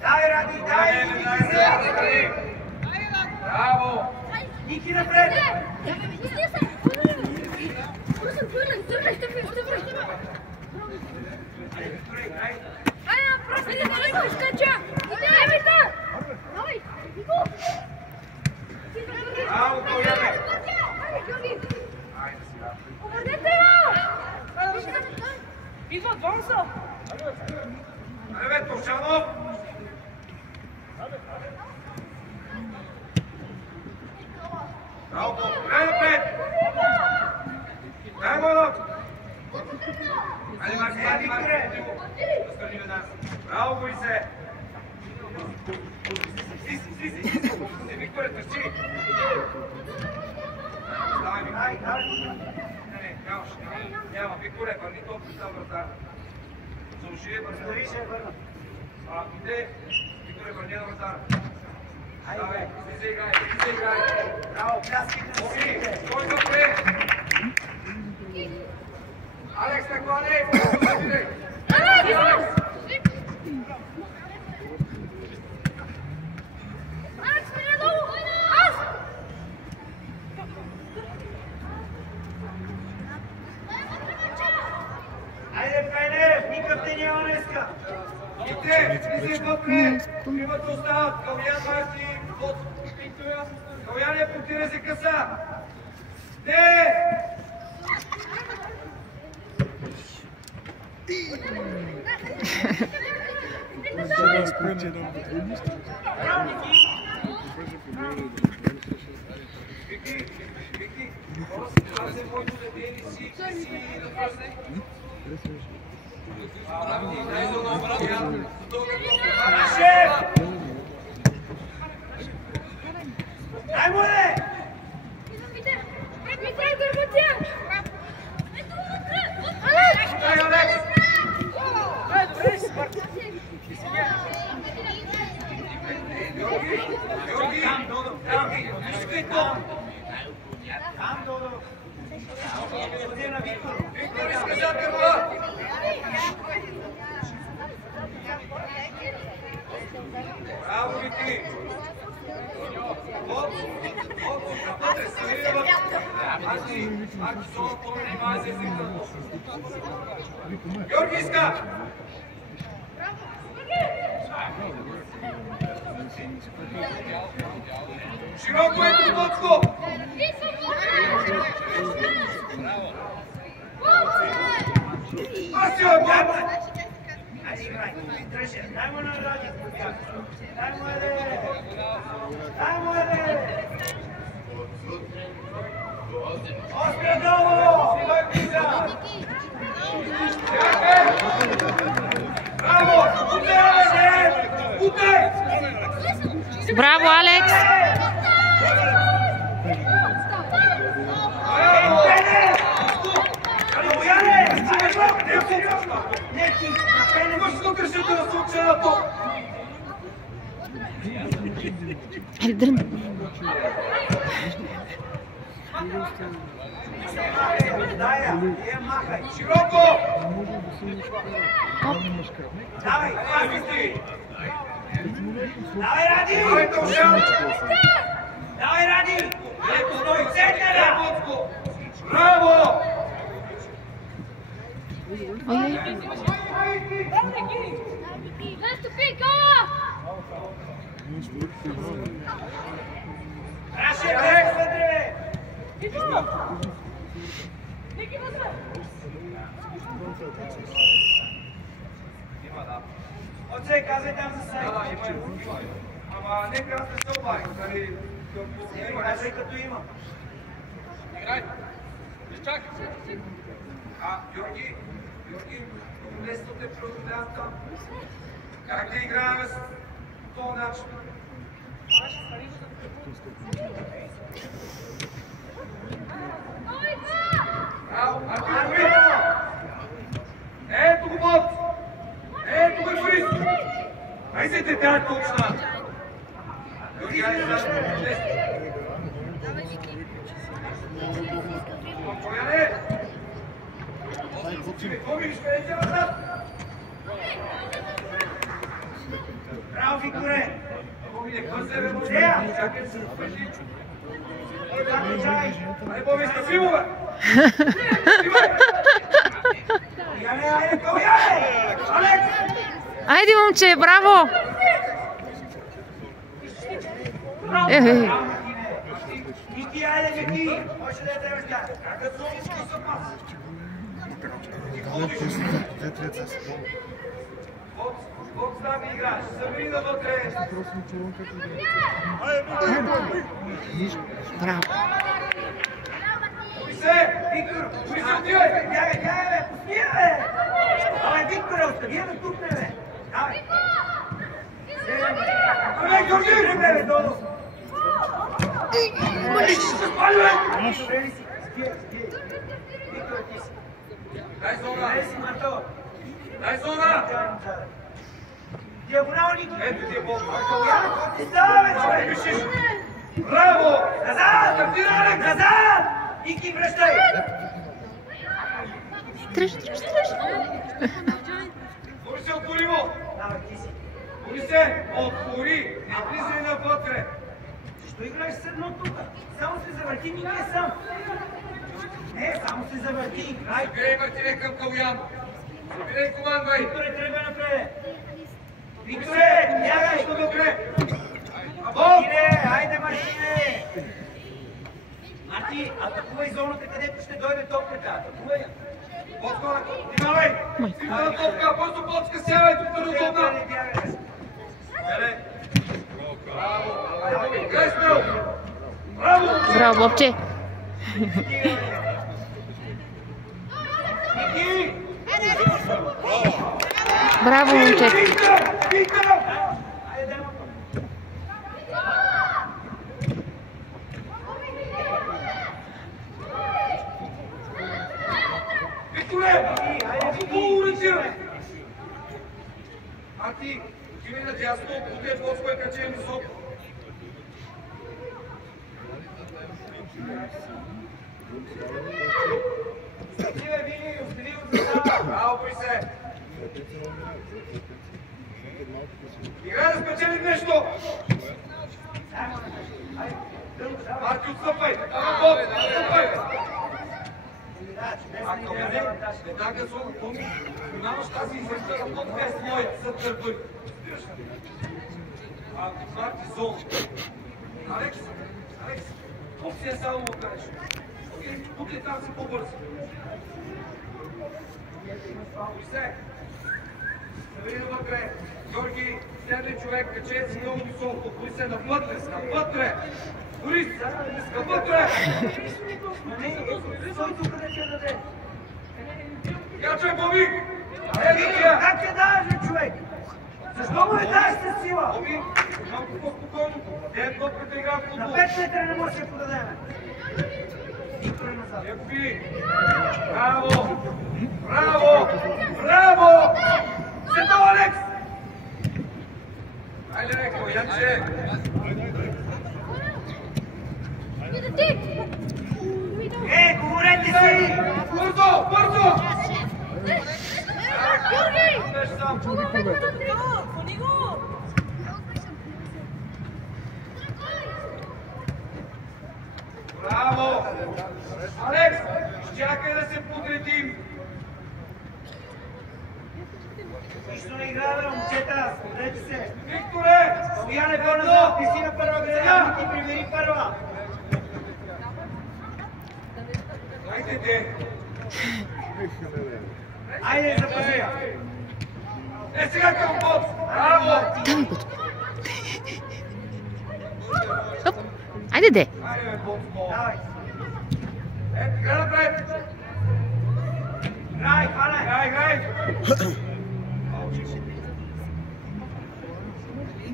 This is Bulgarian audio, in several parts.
Дай, Ради, дай! Браво! Ники напред! Браво, Коляне! Идва, двама са! Айде, Товчанов! Браво, дай напред! Дай му едно! Айде, Марти, Викторе! Браво, Борисе! Викторе, търчи! Давай, Викторе! Не, няма. Викторе, върни топки за врата. Зауши е върна. Иде. Викторе, върни на врата. Давай, се играй. Браво, пляскайте на силите. Стой напред. Алекс, наклони. Алекс! Айде, Пенев, никак те няма днеска! Ите, влизай вътре! Тримата остават! Калян, Марти, Калян е потира се къса! Не! Вики, аз е моето дете или си дай му е! Виктор, изказате това! Браво, Вики! Вътре, събирай вътре! Марти, това по-внимава се зрително. Георги иска! Широко е Трудоцко! Асио, бяба! Айде, играй, тръжа, дай му на Ради! Дай му еде! Дай му еде! Остре долу! Силой пиза! Браво! Утай, Алекс! Утай! Браво, Алекс! Широко! Давай, пасти! Давай, Ради! Давай, Товшан! Давай, Ради! Леко стой, центъра! Браво! Раше, Алекс, вътре! Отце, казай там за сайта. Ама нека аз не се обарих, нали? Казай като има. Георги, лесно те преодолявам там. Как да играем с този начин? Браво, Артур! Ето го Бот! Ето го Борис! Айдете, тя е точна! Георги, айде да Бояне! Какво ми изпедете назад? Браво, Викторе! Помине, бързе, бе, Божея! Чакай се, спеши! Айде, Боби, стъпимо, бе! Бояне, айде, Бояне! Алекс! Айде, момче, браво! Ники, айде, Ники! Може да я трябваш тя. Как да зони списък аз? Вот с нами играеш. Събери навътре. Браво! Борисе! Виктор! Борисе, отивай! Бягай, бе! Пусти, бе! Абе, Викторе, остави ме тук, бе! Давай! Абе, Георги! Бе, Додо! Спали, бе! Виктор, ти си. Дай зона! Дай зона! Диагонал, Ники! Ето ти е бол! Ти става, бе, човек! Вишиш! Браво! Назад! Картина, Алекс! Назад! Ники, връщай! Тръж! Борисе, отвори му! Давай, ти си. Борисе, отвори! Не влизай навътре! Защо играеш с едно тук? Само се завърти, Ники е сам! Не, само се завърти, играй! Събирай, Мартине, към Калуян! Събирай, командвай! Викторе, тръгвай напред! Викторе, бягай! Що добре! Мартине, айде, Мартине! Марти, атакувай зоната, където ще дойде топката. Атакувай я! По-скоро, внимавай! Сигурна топка, бързо почка, сявай, тук да удобна! Беле! Браво! Играй смел! Браво! Браво, момче! Ники! Браво, момче! Виктор! Айде, дай му. Викторе! Футбол ориентираме! Марти, отивай надясно, отбуде Боцко е качен високо. Отивай, Вили, остави го за сам. Браво, Борисе! Играй да спечелим нещо! Марти, отстъпвай! Отстъпвай! Ако не веднага зона, помни, нямаш тази изръчна работа, е своя, за търпър. Марти, зона. Алекс, колко си е само му кажеш? Тук е там си по-бързо. Борисе, събери навътре. Георги, следвай човек, каче си много високо. Борисе, навътре! Борис, навътре! Я чуй, Боби! Как я даваш, бе, човек? Защо му е даваш със сила? Боби, малко по-спокойно. Те е топката игра в футбол. На 5 метра не може да я подадем. Викторе назад. Якоби! Браво! Браво! Сето, Алекс! Айде, Реко, Янче! Говорете си! Бързо! Браво! Алекс, чакай да се подредим! Нищо не играе, момчета, сподрете се! Викторе! Стояне по-назад, ти си на първа града, ти примери първа! Айде, де! Айде, запази я! Е, сега към Боц! Браво! Давай, Боцко! Оп! Айде, де! Айде, бе, Боц, давай! Играй напред! Играй, хванай! Играй!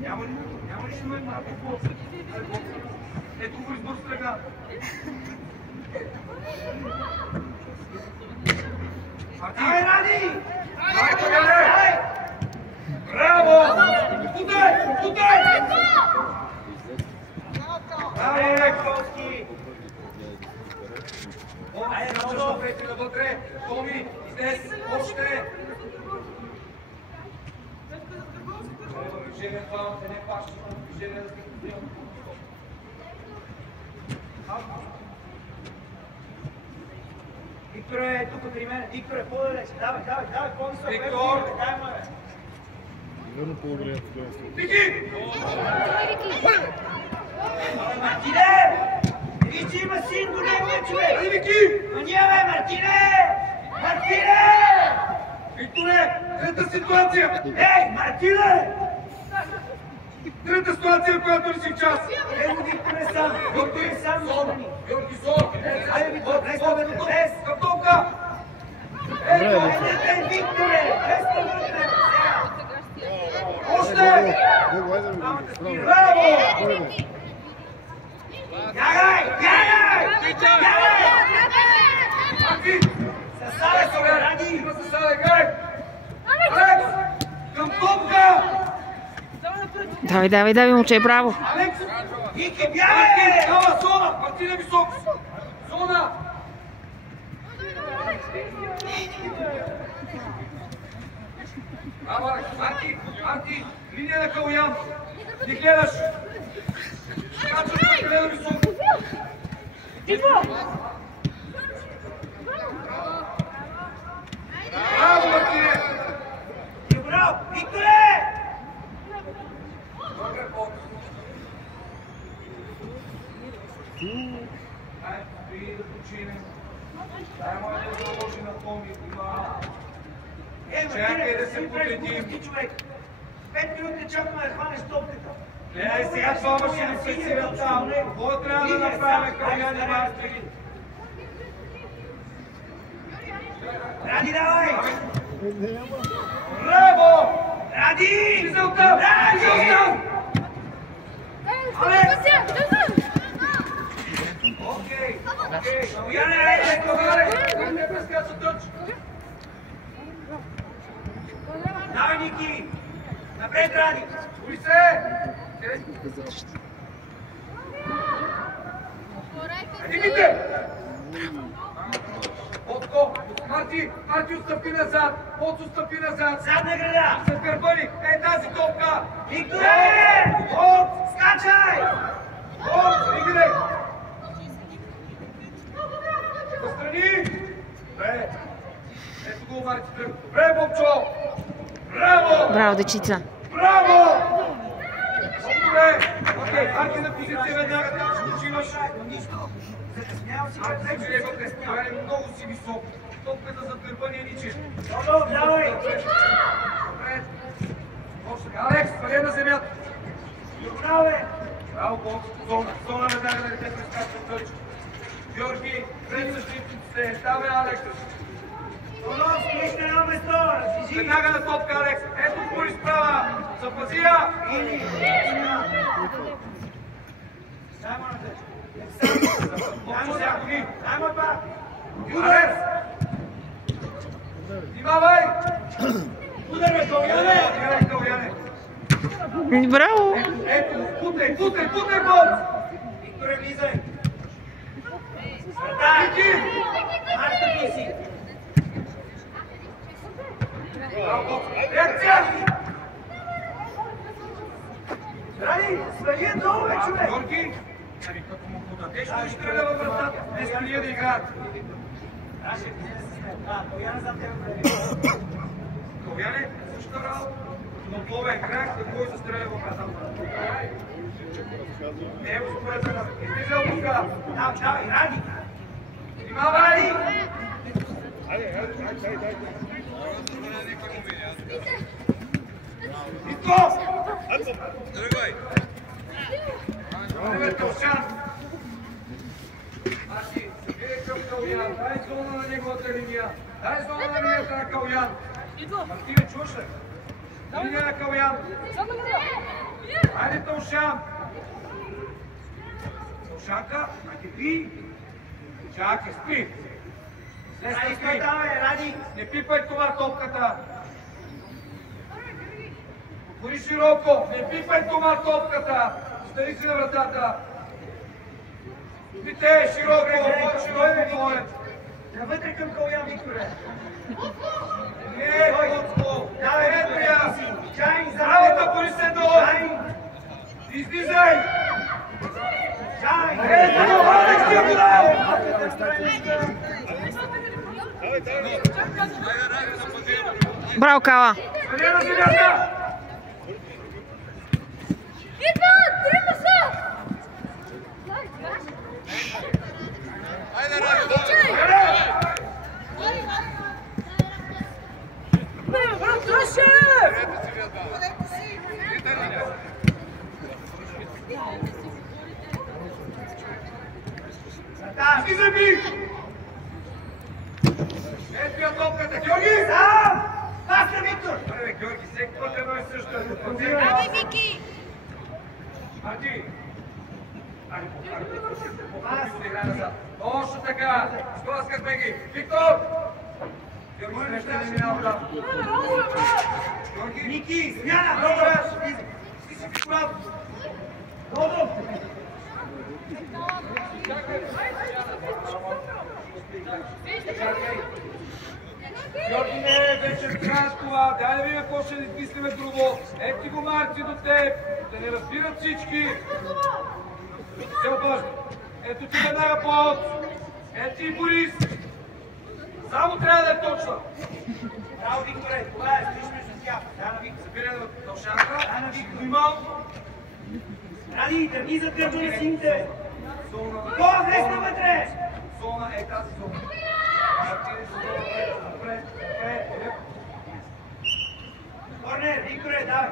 Няма ли ще ме малко по... Ето го избърз тръгна. Ай, Ради! Ай, Толяне! Браво! Тутай! Браво, Лековски! Айде, много напред навътре. Томи, изнес, още! Движение това, не пащи, движение да се подима. Виктор е тук при мен. Виктор е по-далеч. Давай, по-високо. Виктор! Дай му е. Верно по-добре. Вики! Мартине! Виж, че има син до неговия човек. Айде, Вики! Мания, бе, Мартине! Мартине! Викторе, трета ситуация! Ей, Мартине! Трета ситуация, в която ли си в час? Ето Виктор е сам. Виктор е сам. Георги Зор! Айде, Виктор, влез да бъде. Влез! Към топка! Айде, Викторе! Влез да бъде. Още! Браво! Бягай! Аки! Съставя се, бе, Ради! Има съставя, Гарек! Алекс! Към топка! Давай, момче, браво! Алекс! Вики, бягай! Става зона! Мартин е висок! Зона! Браво, Алекс! Марти! Линия на Калуян! Ти гледаш! Качваш, гледа високо! Браво, Мартине! Браво! Викторе! Добре, ход! Ай, преди да почине. Дай му да заложи на Томи. Чакай да се подредим. Човек. 5 минути чакаме да хванеш топката. Гледай сега, това ще ни се сирят там. Какво трябва да направим, Калуяни Мастри? Ради, давай! Браво! Ради! Влизай оттам! Влизай оттам! Окей! Калуяне, айде! Калуяне! Не прескача тъч! Давай, Ники! Напред, Ради! Уй се! Димите! Отко! Марти отстъпи назад! Отстъпи назад! Задна града! С гърбани! Ей тази топка! Викторе! От! Скачай! Играй! Настрани! Добре! Ето го, Марти тръг! Добре, Бобчо! Браво! Браво, дечица! Браво! Добре! Окей, Марти на позиция веднага, там ще почиваш. Много си висок. Топката зад гърба не личи. Давай! Добре. Алекс, вали на земята. Браво! Браво, Бог. Зона веднага да не те прескачва тъч. Георги, пред защитниците. Ставе Алекс. Оновски, иска едно место! Разлежи! Веднага на топка, Алекс. Ето Борис права. Запази я. Или! Дай му на тъч! Дай му пак! Алекс! Внимавай! Удар, бе, Калуяне! Калуяне! Браво! Ето, путай, бот! Викторе, влизай! Вики! Марта, ти си! Браво, реакция! Ради, свали долу, бе, човек! Георги! Ами като му подадеш, той ще стреля във вратата, вместо ние да играят. Наше бизнес сме. Калуяне за теб. Калуяне, същата работа. Но пловен крак, да кой се стреля във вратата. Не, според мен, излиза от тук. Давай, Ради! Внимавай! Ито! Тръгвай! Калшан! Марти, Иде към Калуян, дай зона на неговата линия. Дай зона на линията на Калуян. Мартине, чуваш ли? Линия на Калуян. Айде Таушан. Таушанка, айде ви. Чакай, спи. Слезна спи. Не пипай това топката. Отвори широко. Не пипай това топката. Стани си на вратата. Пите, широко, широко говорят. Навътре към Калуян, Викторе. Не, Коцко. Давай, Етрия. Чайн, Работа, Борис Едо. Излизай. Чайн. Алекс, ти го дай. Браво, Кала! Къде на земята? Излизай ми! Ето я топката, Георги! Сам! Пасна, Виктор! Добре, Георги, всеки път едно и също. Абе, Вики! Марти! Точно така! Сгласкахме ги! Виктор! Георги, нещо не минава там. Георги! Ники, смяна! Добре! Ти си Виктор! Родов! Георги, не, вече спря това. Дай да видим какво ще не измислиме друго. Ето ти го Марци до теб. Да не разбират всички. Се обажда. Ето ти веднага плод. Ето ти Борис. Само трябва да е точно. Браво, Викторе! Това е, стоиш между тях. Дана, Виктор. Събирай на Тълшанка. Дана, Виктор. Имам. Ради, държи за гърба на сините. Зона. Никола, влез навътре! Зона е тази зона. Мартин, зона. Напред. Корнер, Викторе, давай.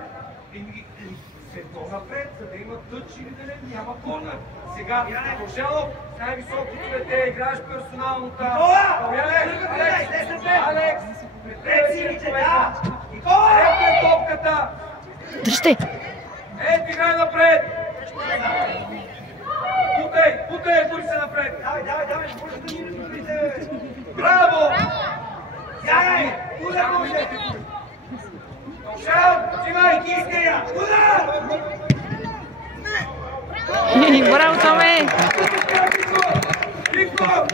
Се напред, за да има тъч или да не няма корнер. Сега, Рожелов, най-високото дете, играеш персонално там. Никола! Алекс! Пред сините, да! Никола! Ето е топката! Дръжте! Ето, играй напред! Путай, бори се напред! Давай, не може да мине добрите! Браво! Сягай! Удар може! Шел, взимай! Иска я! Удар! Браво, Томе! Виктор!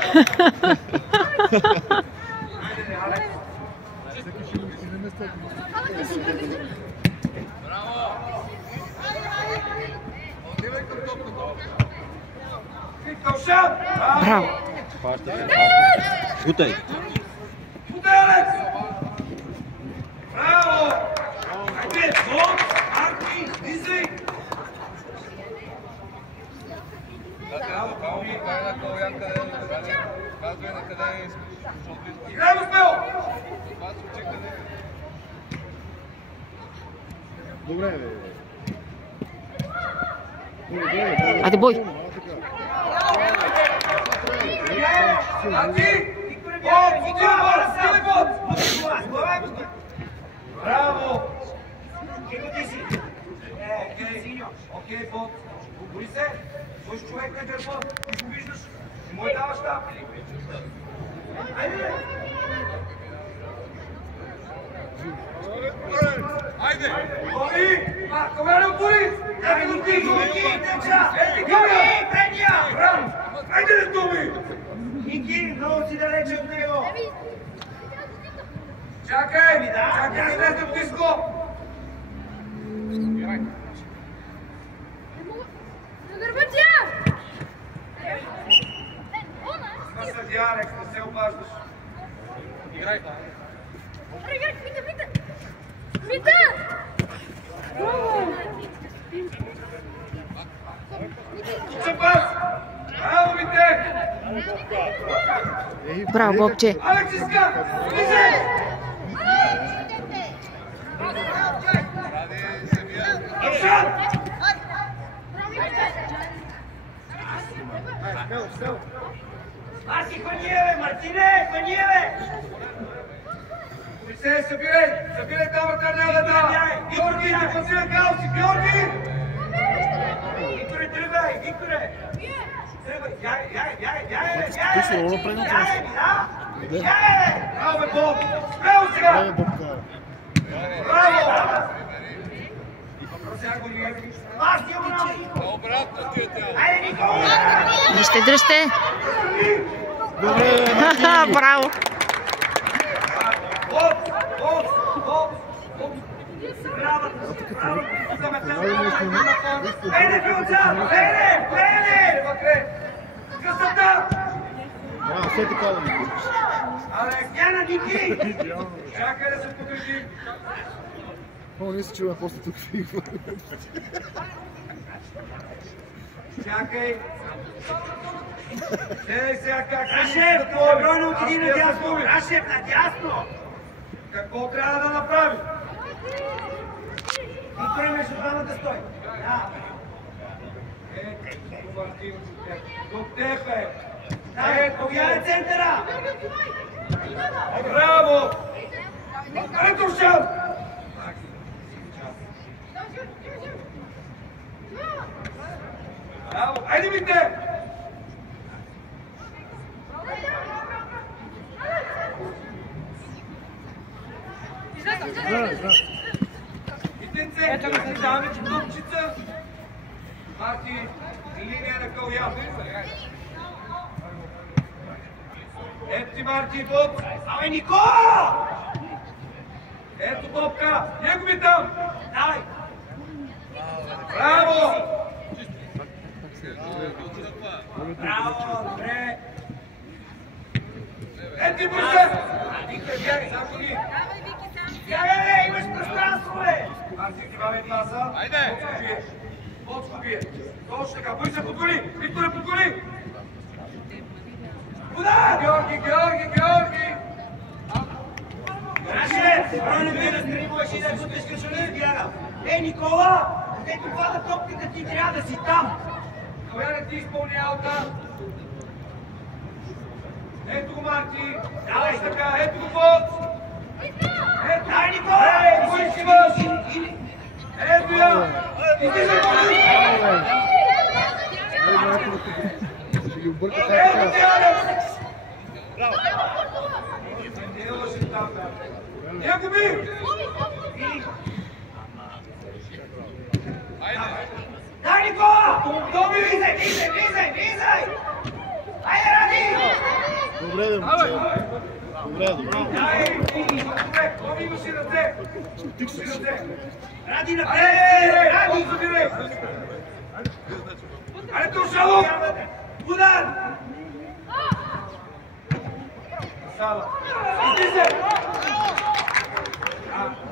Виктор, шел! Браво! Гутай! Путай, Алекс! Браво! Хайде, зон! Марки, излизай! Играй го смело! Добре, бе. Айде, бой! Марти! Браво! Окей, Бот. Бори се. Той човек на гърба. Ти го виждаш. Не му даваш тапки. Айде! Боби! Кога Борис! Дай го ти, деча! Гови! Предния! Браво! Айде, Томи! Ники, много си далече от него! Чакай! Чакай, не слезем близко! На съдия, Алекс, не се обаждаш. Играй! Чапас! Браво, Мите! Браво, Бобче! Алекс иска! Влизай! Дършан! Марти, хвани бе, Мартине, хвани бе! Моисей, събирай там вратарята! Георги, дефанзивен Галси, Георги! Викторе, тръгвай, Викторе! Тръгвай, яй! Ти си много напрегнат. Браво, бе, Боб! Смело сега! Браво, Бобка. Браво! Марти, обратно ти от тя! Айде, Никола! Дръжте! Добре, Браво! Бене, Филца! Бене! Красота! Браво, все така да ми. Алекс, Яна, Ники! Чакай да се покажи! О, не се чува после тук. Чакай! Ей, сега как? Рашев, Бройно, отиди надясно! Рашев, надясно! Какво трябва да направи? Викторе, между двамата стой! Да! До теб е! Ето, я е центъра! Браво! Ето шел! Браво! Айде ми те! Итинце! Ето ми се даваме топчица! Марти, линия на Калуян. Ето ти, Марти, Боб! Абе, Никола! Ето Бобка! Него ми там! Давай! Браво! Браво, добре! Ето ти, Борсе! Виктор, бягай, заходи! Бягай, имаш пространство, бе! Марти, ти бавай паса. Айде! Точно бие. Точно така. Бой се подголи! Викторе, подголи! Удар! Георги! Рашев, Бройно, вие разгради можеш и да чутеш като не избяга. Ей, Никола! Където пада топката, ти трябва да си там! Калуян, ти изпълни аута. Ето го, Марти. Давай! Така, ето го, Боб. Ето! Дай, Никола! Кой си въз? Ето я! Иди за Боби! Ще ги обърка Ето така. ти, Алекс! Не лъжи там, бе. Него ми! Дай, Никола! Тоби! Влизай! Айде, Ради! Добре, да момче. Добре. Дай! Тоби имаше ръце! Имаше ръце! Ради, напред! Ради! Забирай! Айде, Туршалов! Удар! Сала! Излизай!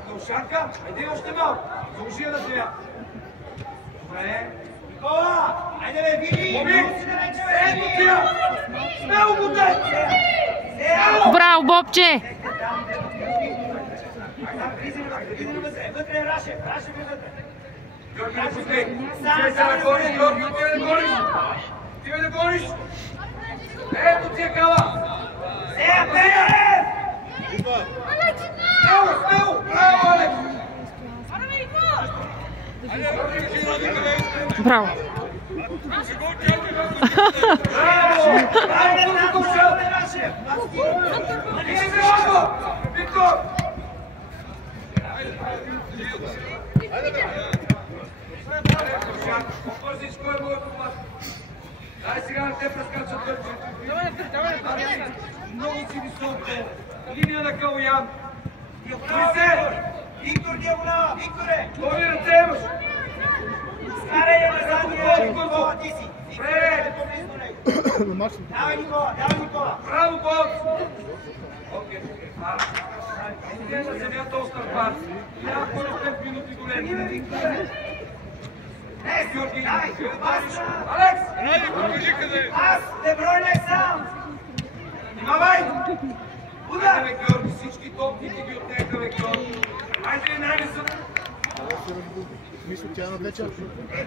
Туршанка! Айде още малко! Заложи я на земя! Добре! Никола! Айде, бе, види! Боби! Ето тия! Смело го дай! Браво, Бобче! Вътре е Рашев е вътре. Георги, не пусти! Ти се нагониш, Георги, отивай да гониш! Отивай да гониш! Ето ти е кала! Сега, Пенев! Смело! Браво, Алекс! Браво! Браво! Айде, на дошъл, бе, Рашев! Иди се, Ладо! Виктор! Бързичко е моето път. Дай сега не те прескачат гърче. Много си високо. Линия на Калуян. Виктор, диагонала! Викторе! Гони ръце имаш. Скарай я назад, Никола, ти си! Добре! На мачната. Давай, Никола! Браво, Боб! Окей. Иде на земята остър пар. Няма първо 5 минути до време. Георги, Алекс! Аз, Дебройна е сам! Внимавай! Удар! Георги, всички топните ги отнеха, Георги. Айде, най-висък! се разбуди. Мисля, тя е на две части.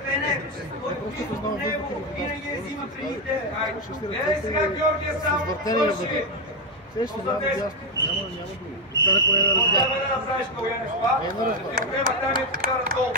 Пене, който до него винаги я взима преди тебе. Гледай сега Георгия само свърши. Се ще дава дясно. Няма друго. Освен ако не е на разбяг. Няма да направиш Калуяне с това. Не е на разбяг. Те обема там и те карат долу.